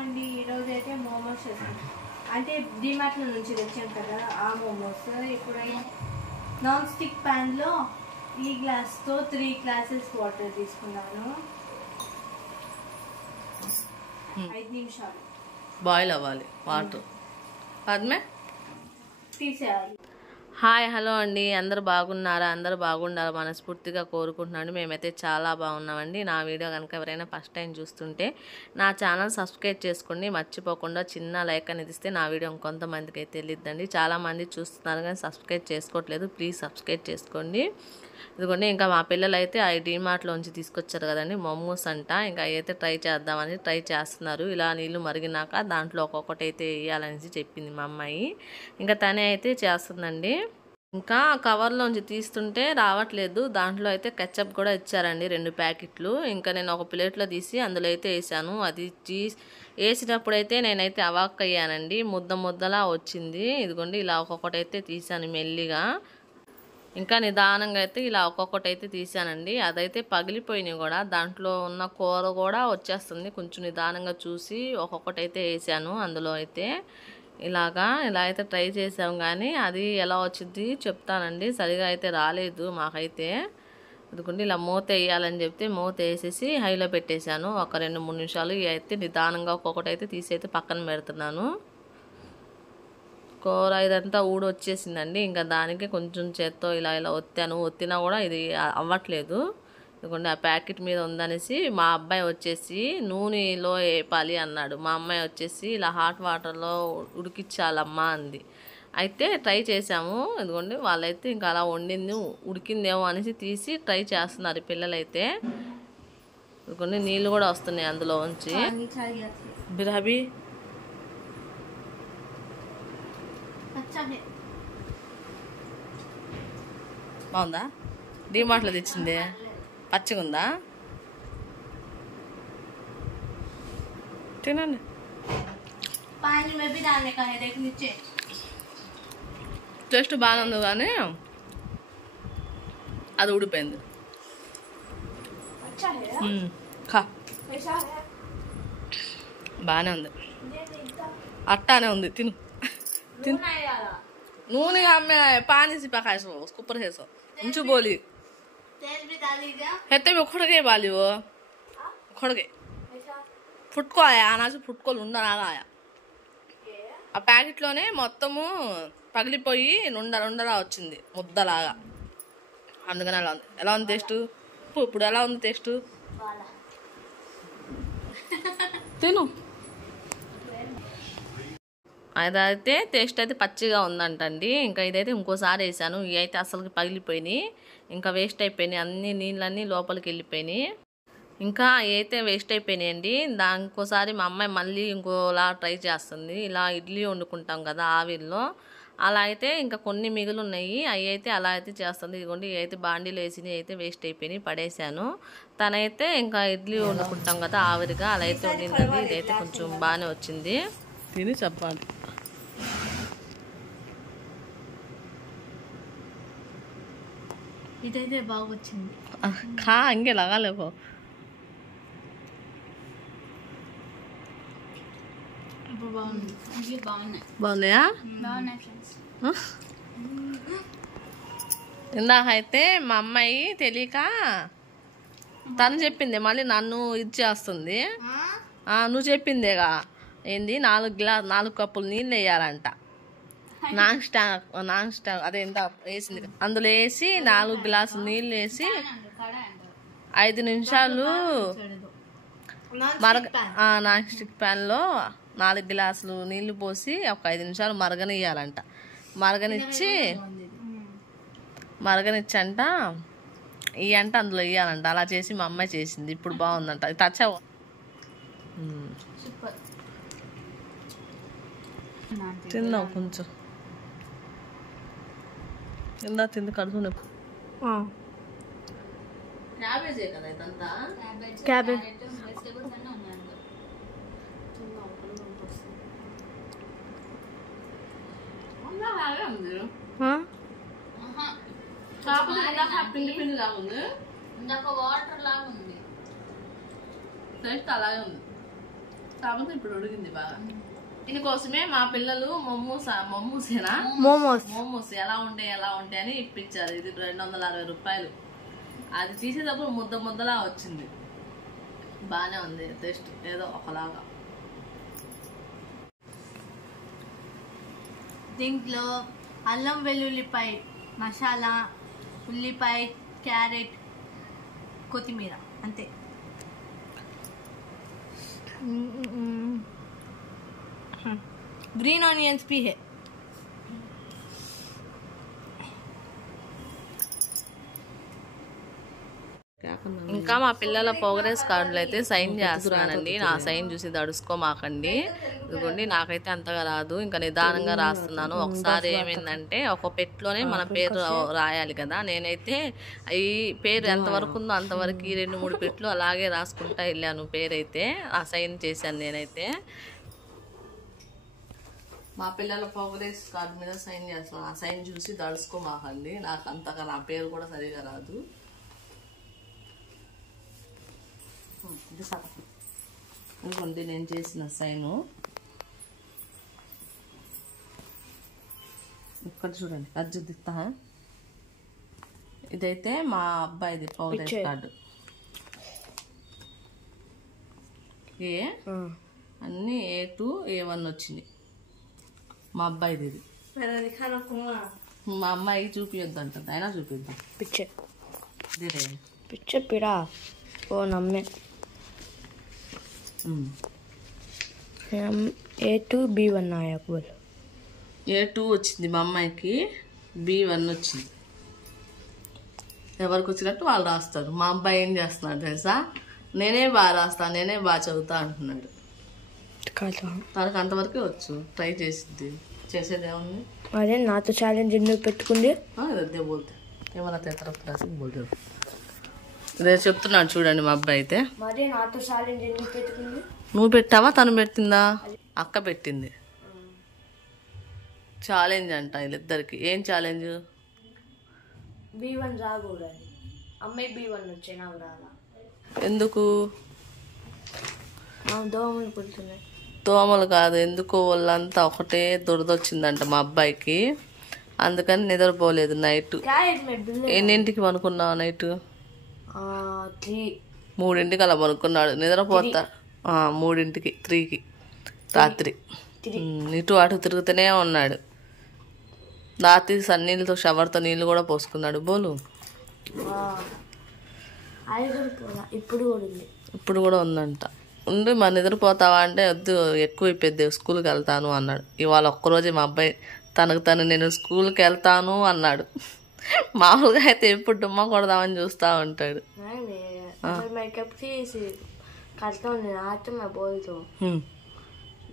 అండి ఈరోజు అయితే మోమోస్ చేస్తాం అంటే డిమార్ట్లో నుంచి తెచ్చాం కదా ఆ మోమోస్ ఇప్పుడైతే నాన్ స్టిక్ ప్యాన్లో ఈ గ్లాస్తో 3 గ్లాసెస్ వాటర్ తీసుకున్నాను 5 నిమిషాలు బాయిల్ అవ్వాలి వాటర్ పద్మే తీసేయాలి. హాయ్ హలో అండి, అందరు బాగున్నారా? అందరు బాగుండాలి మనస్ఫూర్తిగా కోరుకుంటున్నాను. మేమైతే చాలా బాగున్నామండి. నా వీడియో కనుక ఎవరైనా ఫస్ట్ టైం చూస్తుంటే నా ఛానల్ సబ్స్క్రైబ్ చేసుకోండి, మర్చిపోకుండా చిన్న లైక్ అనేది ఇస్తే నా వీడియో ఇంకొంతమందికి అయితే తెలియద్దండి. చాలామంది చూస్తున్నారు కానీ సబ్స్క్రైబ్ చేసుకోవట్లేదు, ప్లీజ్ సబ్స్క్రైబ్ చేసుకోండి. ఇదిగోండి ఇంకా మా పిల్లలు అయితే ఆ డీమార్ట్లోంచి తీసుకొచ్చారు కదండి మోమోస్ అంట, ఇంకా అయితే ట్రై చేద్దామని ట్రై చేస్తున్నారు. ఇలా నీళ్ళు మరిగినాక దాంట్లో ఒక్కొక్కటి అయితే వేయాలనేసి చెప్పింది మా అమ్మాయి, ఇంకా తనే అయితే చేస్తుందండి. ఇంకా కవర్లోంచి తీస్తుంటే రావట్లేదు, దాంట్లో అయితే కెచప్ కూడా ఇచ్చారండి 2 ప్యాకెట్లు. ఇంకా నేను ఒక ప్లేట్లో తీసి అందులో అయితే వేసాను. అది వేసినప్పుడైతే నేనైతే అవాక్ అయ్యానండి, ముద్దలా వచ్చింది. ఇదిగోండి ఇలా ఒక్కొక్కటి అయితే తీసాను మెల్లిగా, ఇంకా నిదానంగా అయితే ఇలా ఒక్కొక్కటి అయితే తీసానండి. అదైతే పగిలిపోయినాయి కూడా, దాంట్లో ఉన్న కూర కూడా వచ్చేస్తుంది. కొంచెం నిదానంగా చూసి ఒక్కొక్కటి అయితే వేసాను అందులో అయితే. ఇలా అయితే ట్రై చేసాం కానీ అది ఎలా వచ్చింది చెప్తానండి. సరిగా అయితే రాలేదు మాకైతే. ఎందుకంటే ఇలా మూత వేయాలని చెప్తే మూత వేసేసి హైలో పెట్టేశాను. ఒక 2-3 నిమిషాలు అయితే నిదానంగా ఒక్కొక్కటి అయితే తీసి అయితే పక్కన పెడుతున్నాను. కూర ఇదంతా ఊడొచ్చేసిందండి, ఇంకా దానికి కొంచెం చేత్తో ఇలా ఒత్తినా కూడా ఇది అవ్వట్లేదు. ఎందుకంటే ఆ ప్యాకెట్ మీద ఉందనేసి మా అబ్బాయి వచ్చేసి నూనెలో వేపాలి అన్నాడు, మా అమ్మాయి వచ్చేసి ఇలా హాట్ వాటర్లో ఉడికించాలమ్మా అంది. అయితే ట్రై చేసాము. ఎందుకంటే వాళ్ళైతే ఇంకా అలా వండింది ఉడికిందేమో అనేసి తీసి ట్రై చేస్తున్నారు పిల్లలైతే. ఎందుకంటే నీళ్ళు కూడా వస్తున్నాయి అందులో ఉంచి. బిరాబీ బాగుందా? డీమార్ట్లో తెచ్చింది పచ్చిగా ఉందా? తినండి. టేస్ట్ బాగానే ఉంది కానీ అది ఊడిపోయింది. బాగానే ఉంది, అట్టానే ఉంది. తిను नूने में पानी से पकाए सो उसको ऊपर है सो ऊंची बोली हेते में उखड़ गए बाली वो उखड़ गए फुटको आया आना से फुटको लुंडा लागा आया ఆ ప్యాకెట్ లోనే మొత్తము పగిలిపోయి నుండలా వచ్చింది ముద్దలాగా. అందుకని అలా ఉంది. ఎలా ఉంది టేస్ట్? ఇప్పుడు ఎలా ఉంది టేస్ట్? తిను. అదైతే టేస్ట్ అయితే పచ్చిగా ఉందంటండి. ఇంకా ఇదైతే ఇంకోసారి వేసాను, ఇవి అయితే అసలుకి పగిలిపోయినాయి, ఇంకా వేస్ట్ అయిపోయినాయి. అన్ని నీళ్ళన్నీ లోపలికి వెళ్ళిపోయినాయి, ఇంకా అయితే వేస్ట్ అయిపోయినాయండి. ఇంకోసారి మా అమ్మాయి మళ్ళీ ఇంకోలా ట్రై చేస్తుంది. ఇలా ఇడ్లీ వండుకుంటాం కదా ఆవిరిలో, అలా అయితే ఇంకా కొన్ని మిగులు ఉన్నాయి, అవి అయితే అలా అయితే చేస్తుంది. ఇదిగోండి ఇవి అయితే బాండీలో వేసినవి అయితే వేస్ట్ అయిపోయినాయి, పడేసాను. తనైతే ఇంకా ఇడ్లీ వండుకుంటాం కదా ఆవిరిగా, అలా అయితే వండిందండి. ఇదైతే కొంచెం బాగానే వచ్చింది. తిని చెప్పాలి. ఇదైతే బాగా వచ్చింది. ఖా ఇంకే లగాలేకో బాగున్నాయా? ఇందాకైతే మా అమ్మాయి తెలియక తను చెప్పింది, మళ్ళీ నన్ను ఇది చేస్తుంది. నువ్వు చెప్పిందేగా ఏంది 4 కప్పులు నీళ్ళు వేయాలంట. నాన్ స్టాక్ అదే ఎంత వేసింది, అందులో వేసి 4 గ్లాసులు నీళ్ళు వేసి 5 నిమిషాలు నాన్ స్టిక్ ప్యాన్లో 4 గ్లాసులు నీళ్లు పోసి ఒక 5 నిమిషాలు మరగనియ్యాలంట. మరగనిచ్చంట ఈ అంట అందులో వేయాలంట. అలా చేసి మా అమ్మాయి చేసింది, ఇప్పుడు బాగుందంట. టచ్ తిన్నావు కొంచెం ఇందా తింది కడుపు నొప్పి. క్యాబేజే కదా ఇదంతా, క్యాబేజ్ పిండి లాగా ఉంది, ఇందాక వాటర్ లాగా ఉంది, టేస్ట్ అలాగే ఉంది. కాకపోతే ఇప్పుడు ఉడికింది బాగా. దీనికోసమే మా పిల్లలు మమ్మూసేనా మోమోస్ ఎలా ఉంటాయి అని ఇప్పించారు. ఇది 260 రూపాయలు. అది తీసేటప్పుడు ముద్దలా వచ్చింది. బాగానే ఉంది టేస్ట్, ఏదో ఒకలాగా. దీంట్లో అల్లం వెల్లుల్లిపాయ మసాలా, ఉల్లిపాయ, క్యారెట్, కొత్తిమీర అంతే. ग्रीन ऑनियंस भी है. ఇంకా మా పిల్లల ప్రోగ్రెస్ కార్డులు అయితే సైన్ చేస్తున్నానండి. నా సైన్ చూసి దడుచుకోమాకండి. ఇదిగోండి, నాకైతే అంతగా రాదు, ఇంకా నిదానంగా రాస్తున్నాను. ఒకసారి ఏమైందంటే ఒక పెట్టులోనే మన పేరు రాయాలి కదా, నేనైతే ఈ పేరు ఎంతవరకు ఉందో అంతవరకు 2-3 పెట్లు అలాగే రాసుకుంటా వెళ్ళాను. పేరైతే ఆ సైన్ చేశాను నేనైతే. మా పిల్లల ప్రోగ్రెస్ కార్డు మీద సైన్ చేస్తున్నాను. ఆ సైన్ చూసి దడుచుకోమాకండి, నాకు అంతగా నా పేరు కూడా సరిగా రాదు. ఇదిగోండి నేను చేసిన సైను. ఇక్కడ చూడండి, అర్జుదిస్తా. ఇదైతే మా అబ్బాయిది ప్రోగ్రెస్ కార్డు. అన్ని A2 A1 వచ్చినాయి. మా అబ్బాయిది ఇది. మా అమ్మాయి చూపియొద్దు అంటుంది, అయినా చూపిద్దాం. పిక్చర్ పిడా ఓ నమ్మే. A2 B1 आया बोल. A2 వచ్చింది మా అమ్మాయికి, B1 వచ్చింది. ఎవరికి వచ్చినట్టు వాళ్ళు రాస్తారు. మా అబ్బాయి ఏం చేస్తున్నాడు తెలుసా, నేనే బాగా రాస్తాను, నేనే బాగా చదువుతా అంటున్నాడు. తనకు అంతవరకే వచ్చు, ట్రై చేసింది. చేసేది ఏముంది. అదే నాతో ఛాలెంజ్ ఎందుకు పెట్టుకుంది. అదే బోల్తే ఏమన్నా తెతరఫ్ రాసి బోల్తే. ఇదే చెప్తున్నాడు చూడండి మా అబ్బాయి అయితే. మరి నాతో ఛాలెంజ్ ఎందుకు పెట్టుకుంది. నువ్వు పెట్టావా తను పెట్టిందా? అక్క పెట్టింది. ఛాలెంజ్ అంట వీళ్ళిద్దరికి. ఏం ఛాలెంజ్? B1 రాకూడదు. అమ్మాయి B1 వచ్చే నాకు రాలా. ఎందుకు? దోమలు పుడుతున్నాయి. దోమలు కాదు, ఎందుకో వాళ్ళంతా ఒకటే దురదొచ్చిందంట మా అబ్బాయికి, అందుకని నిద్రపోలేదు నైట్. ఎన్నింటికి పనుకున్నావు నైట్? 3ంటికి అలా పనుకున్నాడు. నిద్రపోతా 3ంటికి 3కి రాత్రి. ఇటు అటు తిరుగుతూనే ఉన్నాడు. రాత్రి సన్నీళ్ళతో షవర్తో నీళ్ళు కూడా పోసుకున్నాడు. బోలు ఇప్పుడు కూడా ఉందంట. ఉండి మరి నిద్రపోతావా అంటే వద్దు, ఎక్కువైపోద్ది, స్కూల్కి వెళ్తాను అన్నాడు. ఇవాళ ఒక్కరోజే మా అబ్బాయి తను నేను స్కూల్కి వెళ్తాను అన్నాడు. మామూలుగా అయితే ఎప్పుడు డుమ్మ కొడదామని చూస్తూ ఉంటాడు.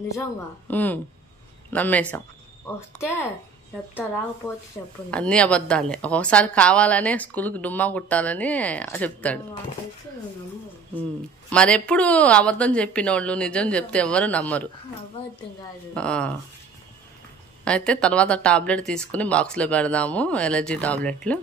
నిజంగా నమ్మేశాం. వస్తే చెప్తా, రాకపోతే చెప్పు. అన్ని అబద్ధాలే. ఒక్కొక్కసారి కావాలనే స్కూల్కి డుమ్మా కుట్టాలని చెప్తాడు. మరెప్పుడు అబద్ధం చెప్పిన వాళ్ళు నిజం చెప్తే ఎవరు నమ్మరు. అయితే తర్వాత టాబ్లెట్ తీసుకుని బాక్స్లో పెడదాము, ఎలర్జీ టాబ్లెట్లు.